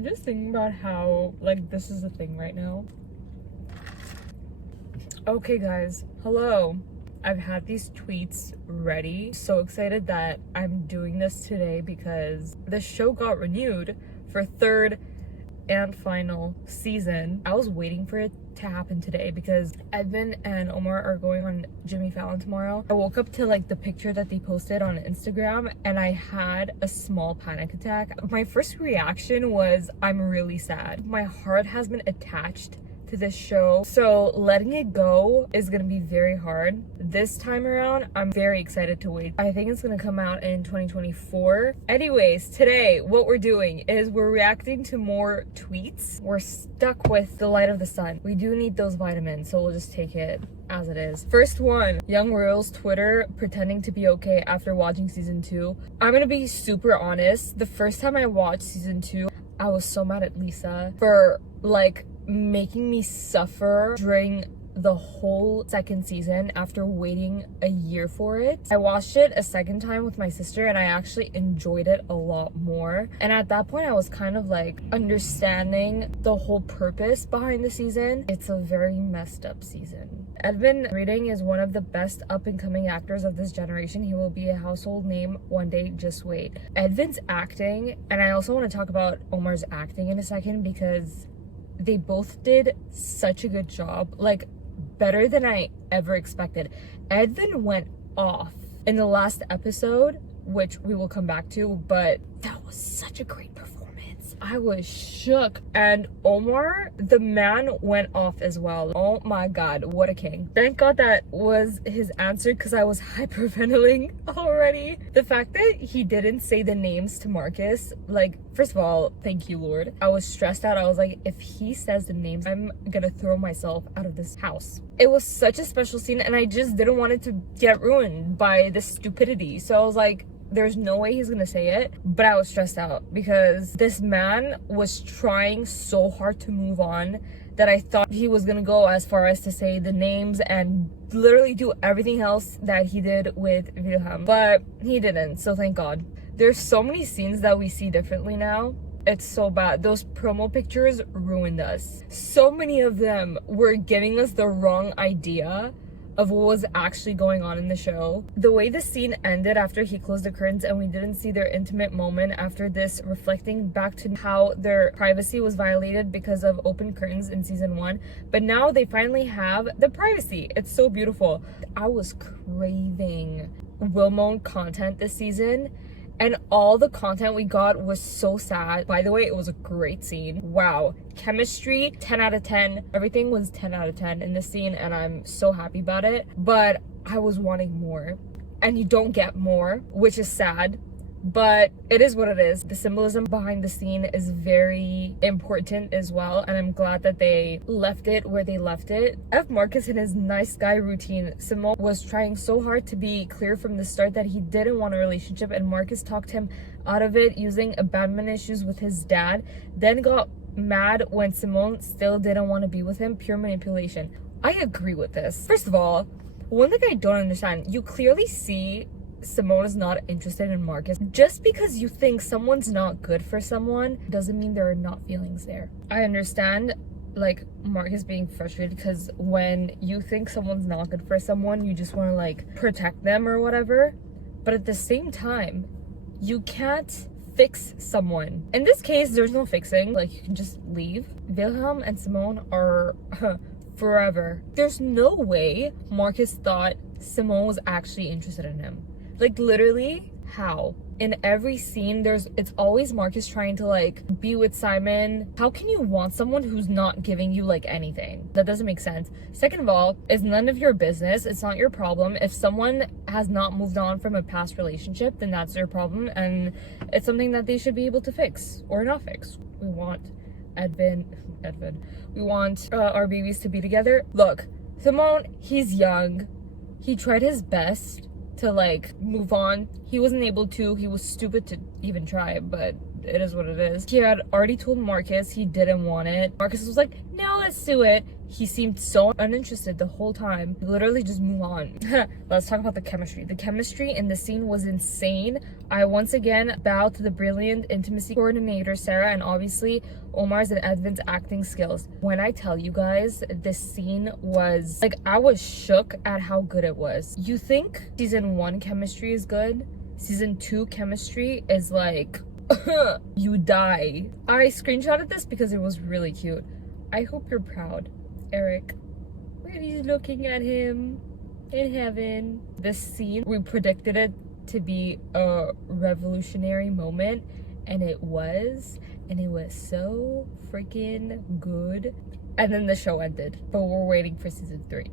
I'm just thinking about how, like, this is a thing right now. Okay, guys. Hello. I've had these tweets ready. So excited that I'm doing this today because the show got renewed for third and final season. I was waiting for it to happen today because Edvin and Omar are going on Jimmy Fallon tomorrow. I woke up to like the picture that they posted on Instagram and I had a small panic attack. My first reaction was I'm really sad. My heart has been attached to this show, so letting it go is gonna be very hard. This time around, I'm very excited to wait. I think it's gonna come out in 2024. Anyways, today what we're doing is we're reacting to more tweets. We're stuck with the light of the sun. We do need those vitamins, so we'll just take it as it is. First one, Young Royal's Twitter pretending to be okay after watching season 2. I'm gonna be super honest. The first time I watched season 2, I was so mad at Lisa for like making me suffer during the whole second season after waiting a year for it. I watched it a second time with my sister and I actually enjoyed it a lot more. And at that point I was kind of like understanding the whole purpose behind the season. It's a very messed up season. Edvin Reading is one of the best up and coming actors of this generation. He will be a household name one day, just wait. Edvin's acting, and I also want to talk about Omar's acting in a second because they both did such a good job, like better than I ever expected. Edvin went off in the last episode, which we will come back to, but that was such a great performance. I was shook. And Omar, the man, went off as well. Oh my god, what a king. Thank god that was his answer because I was hyperventilating already. The fact that he didn't say the names to Marcus, like, first of all, thank you, Lord. I was stressed out. I was like, if he says the names, I'm gonna throw myself out of this house. It was such a special scene and I just didn't want it to get ruined by this stupidity. So I was like, there's no way he's gonna say it, but I was stressed out because this man was trying so hard to move on that I thought he was gonna go as far as to say the names and literally do everything else that he did with Wilhelm, but he didn't, so thank god. There's so many scenes that we see differently now. It's so bad. Those promo pictures ruined us. So many of them were giving us the wrong idea of what was actually going on in the show. The way the scene ended after he closed the curtains and we didn't see their intimate moment after this, reflecting back to how their privacy was violated because of open curtains in season 1, but now they finally have the privacy. It's so beautiful. I was craving Wilmone content this season, and all the content we got was so sad. By the way, it was a great scene. Wow. Chemistry, 10 out of 10. Everything was 10 out of 10 in this scene, and I'm so happy about it. But I was wanting more. And you don't get more, which is sad. But it is what it is. The symbolism behind the scene is very important as well, and I'm glad that they left it where they left it. F. Marcus in his nice guy routine. Simone was trying so hard to be clear from the start that he didn't want a relationship, and Marcus talked him out of it using abandonment issues with his dad, then got mad when Simone still didn't want to be with him. Pure manipulation. I agree with this. First of all, one thing I don't understand, you clearly see Simone is not interested in Marcus. Just because you think someone's not good for someone doesn't mean there are not feelings there. I understand like Marcus being frustrated because when you think someone's not good for someone, you just want to like protect them or whatever, but at the same time you can't fix someone. In this case, there's no fixing. Like, you can just leave. Wilhelm and Simone are forever. There's no way Marcus thought Simone was actually interested in him. Like, literally, how? In every scene, it's always Marcus trying to like be with Simon. How can you want someone who's not giving you like anything? That doesn't make sense. Second of all, it's none of your business. It's not your problem. If someone has not moved on from a past relationship, then that's their problem, and it's something that they should be able to fix or not fix. We want Edvin. We want our babies to be together. Look, Simone, he's young. He tried his best to like move on. He wasn't able to. He was stupid to even try, but it is what it is. He had already told Marcus he didn't want it. Marcus was like, no, let's do it. He seemed so uninterested the whole time. Literally just move on. Let's talk about the chemistry. The chemistry in the scene was insane. I once again bow to the brilliant intimacy coordinator, Sarah, and obviously Omar's and Edvin's acting skills. When I tell you guys, this scene was like, I was shook at how good it was. You think season 1 chemistry is good? Season 2 chemistry is like, you die. I screenshotted this because it was really cute. I hope you're proud, Eric. When he's looking at him in heaven. This scene, we predicted it to be a revolutionary moment, and it was. And it was so freaking good. And then the show ended, but we're waiting for season 3.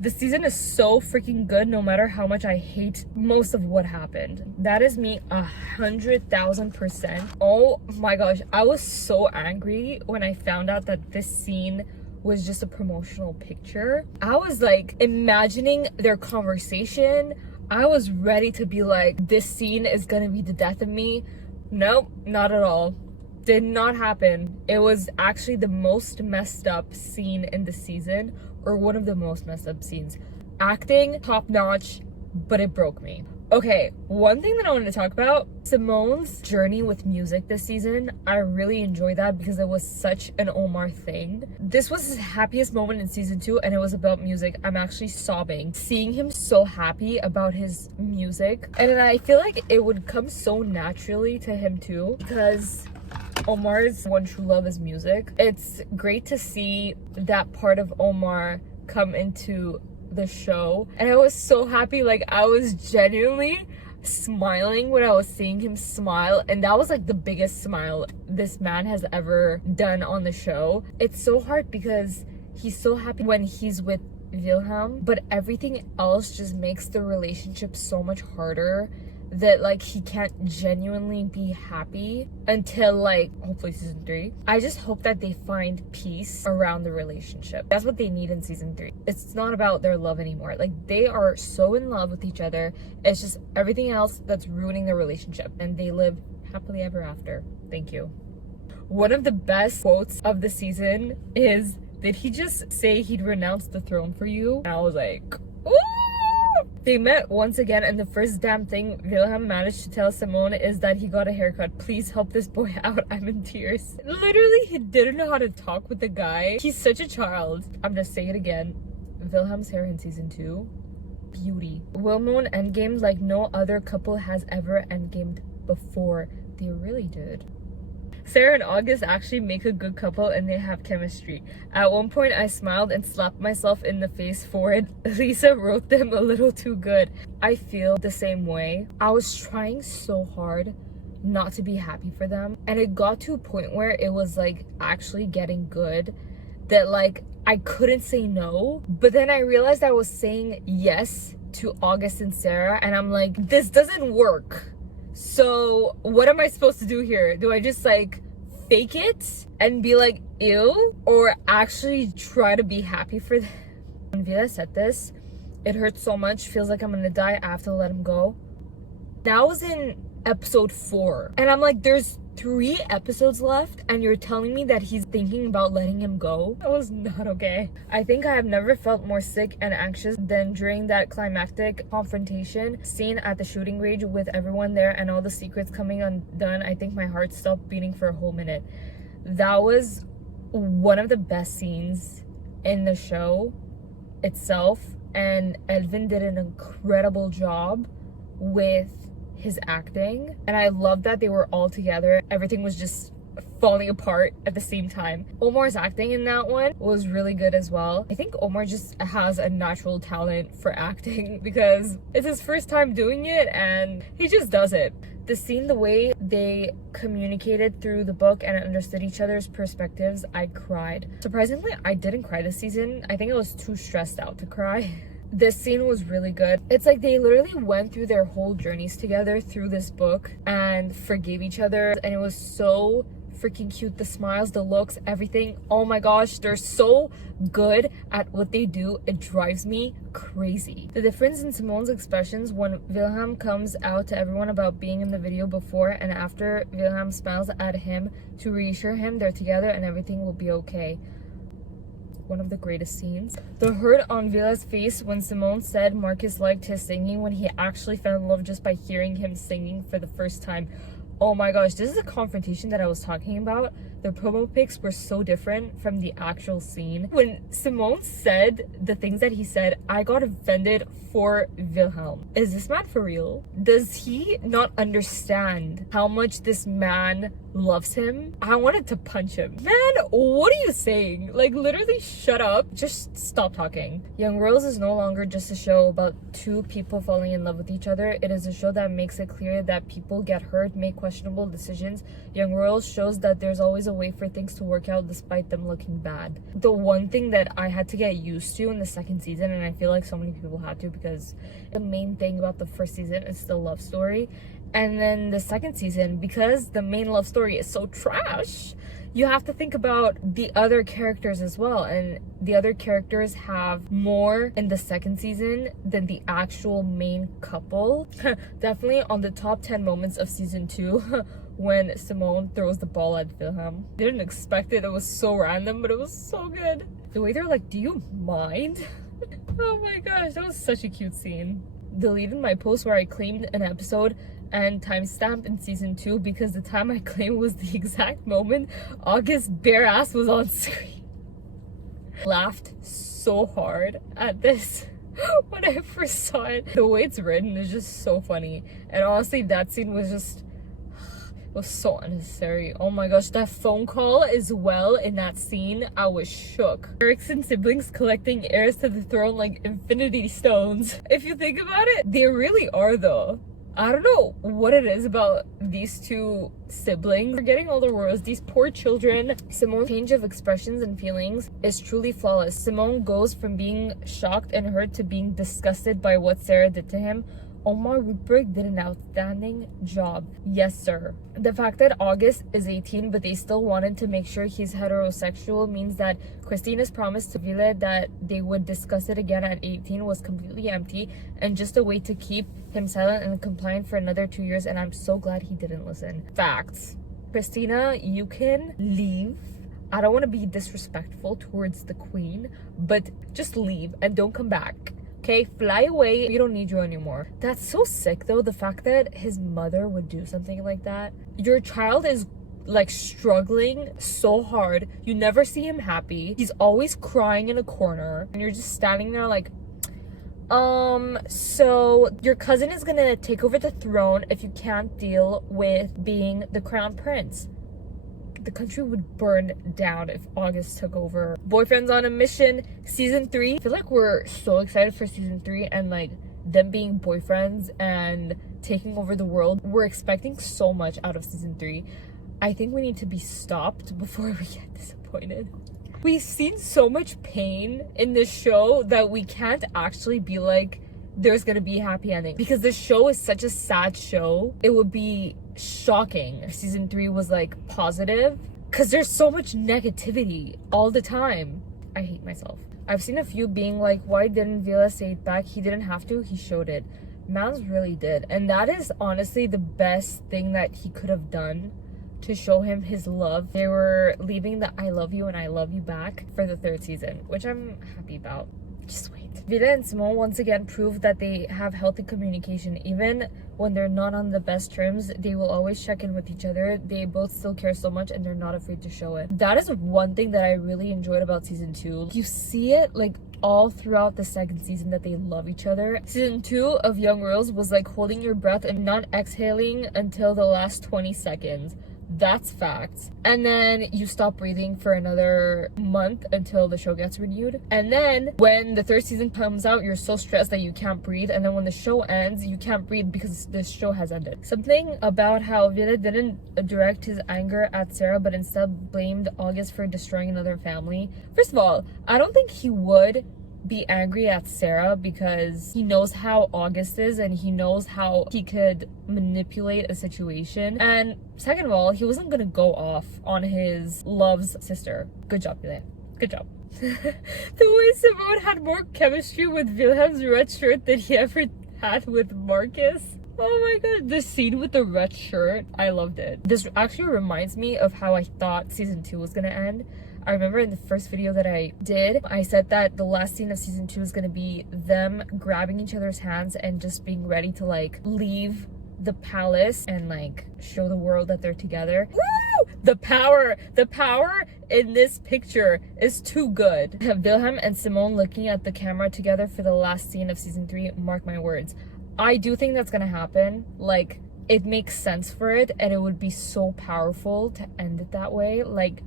The season is so freaking good, no matter how much I hate most of what happened. That is me 100,000%. Oh my gosh, I was so angry when I found out that this scene was just a promotional picture. I was like imagining their conversation. I was ready to be like, this scene is gonna be the death of me. Nope, not at all. Did not happen. It was actually the most messed up scene in the season, or one of the most messed up scenes. Acting, top notch, but it broke me. Okay, one thing that I wanted to talk about, Simone's journey with music this season. I really enjoyed that because it was such an Omar thing. This was his happiest moment in season 2, and it was about music. I'm actually sobbing seeing him so happy about his music, and then I feel like it would come so naturally to him too, because Omar's one true love is music. It's great to see that part of Omar come into the show, and I was so happy. Like, I was genuinely smiling when I was seeing him smile, and that was like the biggest smile this man has ever done on the show. It's so hard because he's so happy when he's with Wilhelm, but everything else just makes the relationship so much harder, that like he can't genuinely be happy until like hopefully season 3. I just hope that they find peace around the relationship. That's what they need in season 3. It's not about their love anymore. Like, they are so in love with each other. It's just everything else that's ruining their relationship, and they live happily ever after. Thank you. One of the best quotes of the season is, did he just say he'd renounce the throne for you? And I was like, ooh! They met once again, and the first damn thing Wilhelm managed to tell Simone is that he got a haircut. Please help this boy out. I'm in tears. Literally, he didn't know how to talk with the guy. He's such a child. I'm just saying it again. Wilhelm's hair in season 2, beauty. Wilmone endgamed like no other couple has ever endgamed before. They really did. Sarah and August actually make a good couple, and they have chemistry. At one point, I smiled and slapped myself in the face for it. Lisa wrote them a little too good. I feel the same way. I was trying so hard not to be happy for them, and it got to a point where it was like actually getting good, that like I couldn't say no. But then I realized I was saying yes to August and Sarah, and I'm like, this doesn't work. So what am I supposed to do here? Do I just like fake it and be like, ew? Or actually try to be happy for them? When Vila said this, it hurts so much, feels like I'm gonna die. I have to let him go. That was in episode 4, and I'm like, there's 3 episodes left, and you're telling me that he's thinking about letting him go? That was not okay. I think I have never felt more sick and anxious than during that climactic confrontation scene at the shooting range with everyone there and all the secrets coming undone. I think my heart stopped beating for a whole minute. That was one of the best scenes in the show itself, and Edvin did an incredible job with his acting, and I love that they were all together. Everything was just falling apart at the same time. Omar's acting in that one was really good as well. I think Omar just has a natural talent for acting because it's his first time doing it, and he just does it. The scene, the way they communicated through the book and understood each other's perspectives, I cried. Surprisingly, I didn't cry this season. I think I was too stressed out to cry. This scene was really good. It's like they literally went through their whole journeys together through this book and forgave each other, and it was so freaking cute. The smiles, the looks, everything. Oh my gosh, they're so good at what they do. It drives me crazy. The difference in Simone's expressions when Wilhelm comes out to everyone about being in the video before and after Wilhelm smiles at him to reassure him they're together and everything will be okay. one of the greatest scenes. The hurt on Villa's face when Simone said Marcus liked his singing when he actually fell in love just by hearing him singing for the first time. Oh my gosh, this is a confrontation that I was talking about. The promo pics were so different from the actual scene. When Simone said the things that he said, I got offended for Wilhelm. Is this man for real? Does he not understand how much this man loves him? I wanted to punch him. Man, what are you saying? Like, literally shut up. Just stop talking. Young Royals is no longer just a show about two people falling in love with each other. It is a show that makes it clear that people get hurt, make questionable decisions. Young Royals shows that there's always a way for things to work out despite them looking bad. The one thing that I had to get used to in the second season, and I feel like so many people had to, because the main thing about the first season is the love story, and then the second season, because the main love story is so trash, you have to think about the other characters as well, and the other characters have more in the second season than the actual main couple. Definitely on the top 10 moments of season 2 when Simone throws the ball at Wilhelm. Didn't expect it. It was so random, but it was so good. The way they're like, do you mind? Oh my gosh, that was such a cute scene. Deleted my post where I claimed an episode and timestamp in season 2 because the time I claimed was the exact moment August's bare ass was on screen. Laughed so hard at this when I first saw it. The way it's written is just so funny, and honestly that scene was just, it was so unnecessary. Oh my gosh, that phone call as well in that scene, I was shook. Eric's siblings collecting heirs to the throne like infinity stones. If you think about it, they really are though. I don't know what it is about these two siblings. They're getting all the royals, these poor children. Simone's change of expressions and feelings is truly flawless. Simone goes from being shocked and hurt to being disgusted by what Sarah did to him. Omar Rupert did an outstanding job. Yes, sir. The fact that August is 18 but they still wanted to make sure he's heterosexual means that Christina's promise to Vila that they would discuss it again at 18 was completely empty and just a way to keep him silent and compliant for another 2 years, and I'm so glad he didn't listen. Facts. Christina, you can leave. I don't want to be disrespectful towards the queen, but just leave and don't come back. Okay, fly away. We don't need you anymore. That's so sick though, the fact that his mother would do something like that. Your child is like struggling so hard. You never see him happy. He's always crying in a corner and you're just standing there like, so your cousin is gonna take over the throne if you can't deal with being the crown prince. The country would burn down if August took over. Boyfriends on a Mission, season 3. I feel like we're so excited for season 3 and like them being boyfriends and taking over the world. We're expecting so much out of season 3. I think we need to be stopped before we get disappointed. We've seen so much pain in this show that we can't actually be like, there's gonna be a happy ending, because the show is such a sad show. It would be shocking if season 3 was like positive, because there's so much negativity all the time. I hate myself. I've seen a few being like, why didn't Vila say it back? He didn't have to, he showed it. Mans really did, and that is honestly the best thing that he could have done to show him his love. They were leaving the I love you and I love you back for the 3rd season, which I'm happy about. Just wait. Vila and Simone once again proved that they have healthy communication. Even when they're not on the best terms, they will always check in with each other. They both still care so much and they're not afraid to show it. That is one thing that I really enjoyed about season 2. You see it like all throughout the second season that they love each other. Season 2 of Young Royals was like holding your breath and not exhaling until the last 20 seconds. That's facts. And then you stop breathing for another month until the show gets renewed. And then when the 3rd season comes out, you're so stressed that you can't breathe. And then when the show ends, you can't breathe because the show has ended. Something about how Vila didn't direct his anger at Sarah, but instead blamed August for destroying another family. First of all, I don't think he would be angry at Sarah because he knows how August is and he knows how he could manipulate a situation. And second of all, he wasn't gonna go off on his love's sister. Good job, Vila. Good job. The way Simone had more chemistry with Wilhelm's red shirt than he ever had with Marcus. Oh my god, the scene with the red shirt, I loved it. This actually reminds me of how I thought season 2 was gonna end. I remember in the first video that I did, I said that the last scene of season 2 is gonna be them grabbing each other's hands and just being ready to like leave the palace and like show the world that they're together. Woo! The power in this picture is too good. Wilhelm and Simone looking at the camera together for the last scene of season 3, mark my words. I do think that's gonna happen. Like, it makes sense for it, and it would be so powerful to end it that way. Like,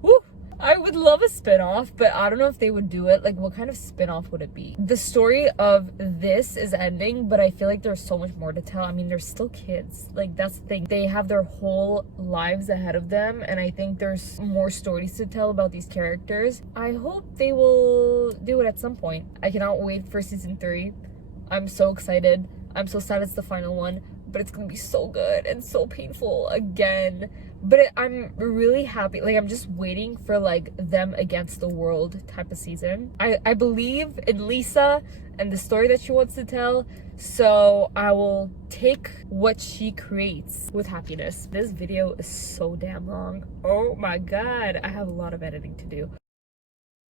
woo! I would love a spin-off, but I don't know if they would do it. Like, what kind of spin-off would it be? The story of this is ending, but I feel like there's so much more to tell. I mean, they're still kids. Like, that's the thing. They have their whole lives ahead of them, and I think there's more stories to tell about these characters. I hope they will do it at some point. I cannot wait for season 3. I'm so excited. I'm so sad it's the final one, but it's gonna be so good and so painful again. But I'm really happy. Like, I'm just waiting for like them against the world type of season. I believe in Lisa and the story that she wants to tell, so I will take what she creates with happiness. This video is so damn long. Oh my god, I have a lot of editing to do.